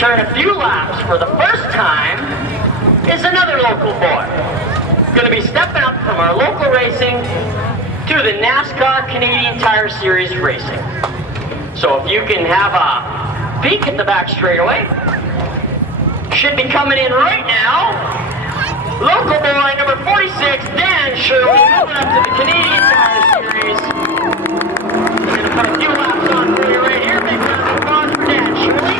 turn a few laps for the first time is another local boy. Going to be stepping up from our local racing to the NASCAR Canadian Tire Series racing. So if you can have a peek at the back straightaway, should be coming in right now. Local boy number 46, Dan Shirley, moving up to the Canadian Tire Series. We're going to put a few laps on for you right here. Big round of applause for Dan Shirley.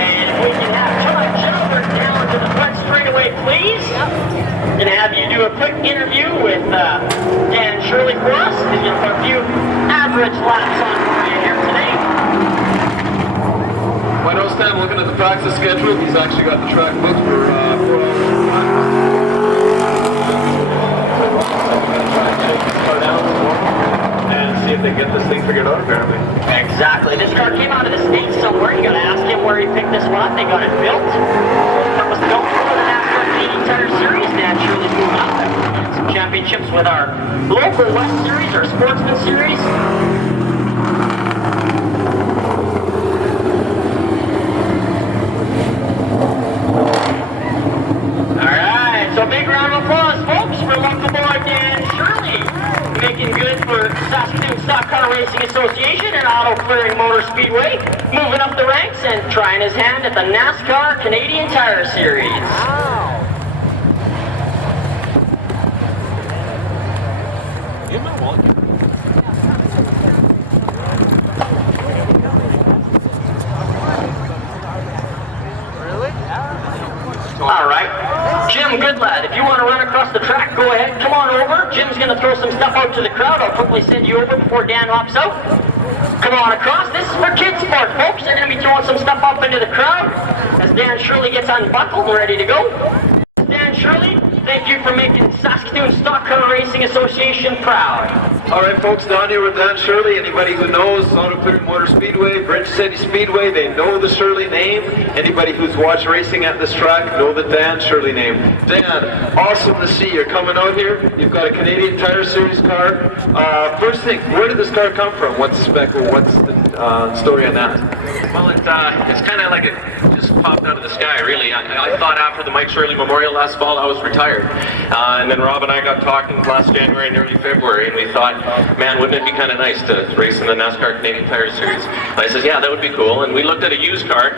And if we can have Todd Jalbert down to the front straightaway, please. And have you do a quick interview with Dan Shirley for us. He's going to put a few average laps on for you here today. When I was standing looking at the practice schedule, he's actually got the track booked for 4 hours. And see if they get this thing figured out, apparently. Exactly. This car came out of the States somewhere. You got to ask him where he picked this one up. They got it built. That was built for the NASCAR Canadian Tire Series. Dan Shirley's moving up. Some championships with our local West Series, our Sportsman Series. Alright, so big round of applause, folks, for local boy Dan Shirley. Making good for Saskatoon Stock Car Racing Association and Auto Clearing Motor Speedway. Moving up the ranks and trying his hand at the NASCAR Canadian Tire Series. All right. Jim, good lad. If you want to run across the track, go ahead. Come on over. Jim's going to throw some stuff out to the crowd. I'll quickly send you over before Dan hops out. Come on across. This is for kids sport, folks. They're going to be throwing some stuff up into the crowd as Dan Shirley gets unbuckled and ready to go. Dan Shirley, thank you for making Saskatoon Stock Car Racing Association proud. All right, folks, down here with Dan Shirley. Anybody who knows Auto Clearing Motor Speedway, Bridge City Speedway, they know the Shirley name. Anybody who's watched racing at this track know the Dan Shirley name. Dan, awesome to see you coming out here. You've got a Canadian Tire Series car. First thing, where did this car come from? What's the spec? What's the story on that? Well, it's kind of like it just popped out of the sky, really. I thought after the Mike Shirley Memorial last fall, I was retired. And then Rob and I got talking last January and early February, and we thought, man, wouldn't it be kind of nice to race in the NASCAR Canadian Tire Series? And I said, yeah, that would be cool. And we looked at a used car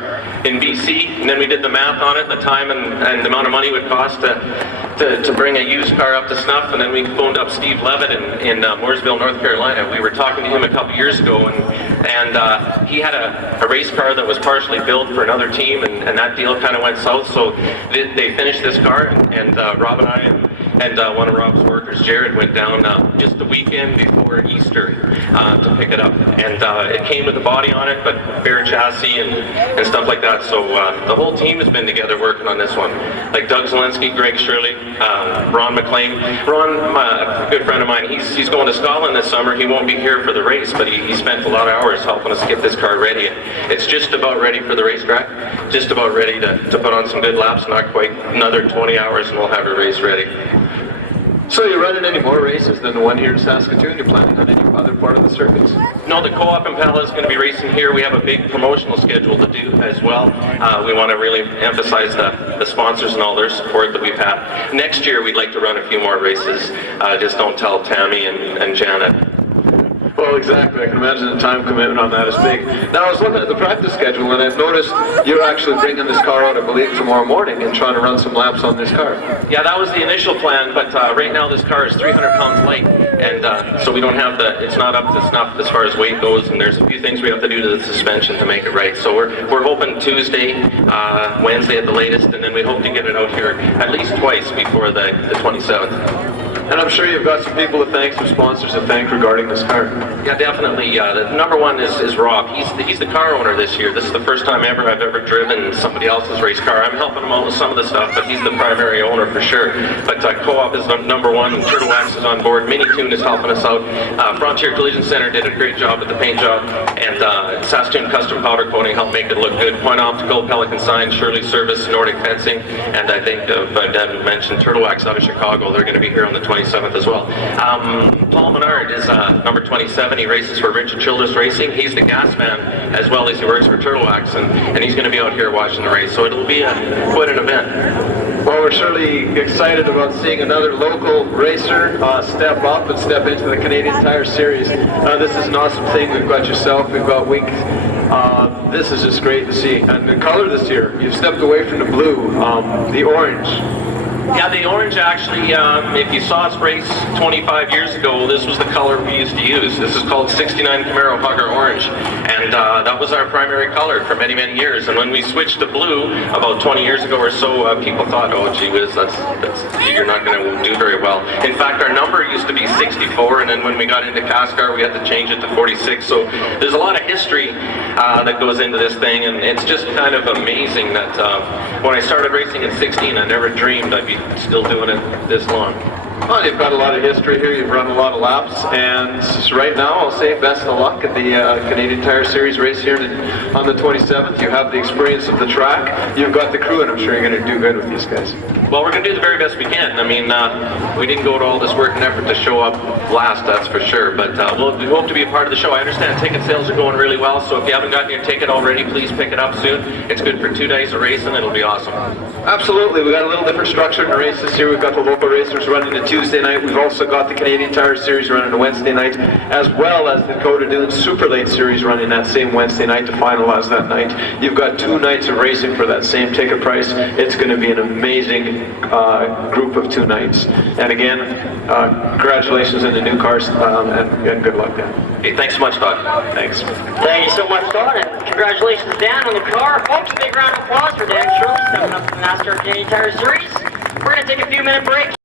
in BC, and then we did the math on it, the time and the amount of money it would cost to bring a used car up to snuff. And then we phoned up Steve Levitt in Mooresville, North Carolina. We were talking to him a couple years ago, and he had a race car that was partially built for another team, and that deal kind of went south. So they finished this car, and Rob and I and one of Rob's workers, Jared, went down just the weekend before Easter to pick it up. And it came with the body on it, but bare chassis and stuff like that. So the whole team has been together working on this one. Like Doug Zielinski, Greg Shirley, Ron McLean. Ron, a good friend of mine, he's going to Scotland this summer. He won't be here for the race, but he spent a lot of hours helping us get this car ready. It's just about ready for the racetrack, just about ready to put on some good laps, not quite another 20 hours and we'll have a race ready. So you're running any more races than the one here in Saskatoon? You're planning on any other part of the circuits? No, the Co-op Impala is going to be racing here. We have a big promotional schedule to do as well. We want to really emphasize the sponsors and all their support that we've had. Next year we'd like to run a few more races. Just don't tell Tammy and Janet. Well, exactly. I can imagine the time commitment on that is big. Now, I was looking at the practice schedule, and I've noticed you're actually bringing this car out, I believe, tomorrow morning and trying to run some laps on this car. Yeah, that was the initial plan, but right now this car is 300 pounds light, and so we don't have it's not up to snuff as far as weight goes, and there's a few things we have to do to the suspension to make it right. So we're hoping Tuesday, Wednesday at the latest, and then we hope to get it out here at least twice before the 27th. And I'm sure you've got some people to thank, some sponsors to thank regarding this car. Yeah, definitely. The number one is Rob. He's the car owner this year. This is the first time ever I've ever driven somebody else's race car. I'm helping him out with some of the stuff, but he's the primary owner for sure. But Co-op is number one, and Turtle Wax is on board. Mini-Tune is helping us out. Frontier Collision Center did a great job with the paint job, and Saskatoon Custom Powder Coating helped make it look good. Point Optical, Pelican Sign, Shirley Service, Nordic Fencing, and I think I mentioned Turtle Wax out of Chicago. They're going to be here on the 27th as well. Paul Menard is number 27. He races for Richard Childress Racing. He's the gas man as well as he works for Turtle Wax, and he's going to be out here watching the race. So it'll be quite an event. Well, we're surely excited about seeing another local racer step up and step into the Canadian Tire Series. This is an awesome thing. We've got yourself, we've got Wink. This is just great to see. And the color this year, you've stepped away from the blue, the orange. Yeah, the orange actually, if you saw us race 25 years ago, this was the color we used to use. This is called 69 Camaro Hugger Orange, and that was our primary color for many, many years. And when we switched to blue about 20 years ago or so, people thought, oh gee whiz, you're not going to do very well. In fact, our number used to be 64, and then when we got into NASCAR, we had to change it to 46. So there's a lot of history that goes into this thing, and it's just kind of amazing that when I started racing at 16, I never dreamed I'd be still doing it this long. Well, you've got a lot of history here, you've run a lot of laps, and right now I'll say best of luck at the Canadian Tire Series race here on the 27th. You have the experience of the track, you've got the crew, and I'm sure you're going to do good with these guys. Well, we're going to do the very best we can. I mean, we didn't go to all this work and effort to show up last, that's for sure, but we hope to be a part of the show. I understand ticket sales are going really well, so if you haven't gotten your ticket already, please pick it up soon. It's good for 2 days of racing, it'll be awesome. Absolutely, we've got a little different structure in the race this year. We've got the local racers running a Tuesday night. We've also got the Canadian Tire Series running a Wednesday night, as well as the Dakota Dunes Super Late Series running that same Wednesday night to finalize that night. You've got 2 nights of racing for that same ticket price. It's going to be an amazing group of 2 nights. And again, congratulations on the new cars, and good luck, Dan. Hey, thanks so much, Todd. Thanks. Thank you so much, Todd, and congratulations, Dan, on the car. Folks, big round of applause for Dan Shirley stepping up to the NASCAR Canadian Tire Series. We're going to take a few-minute break.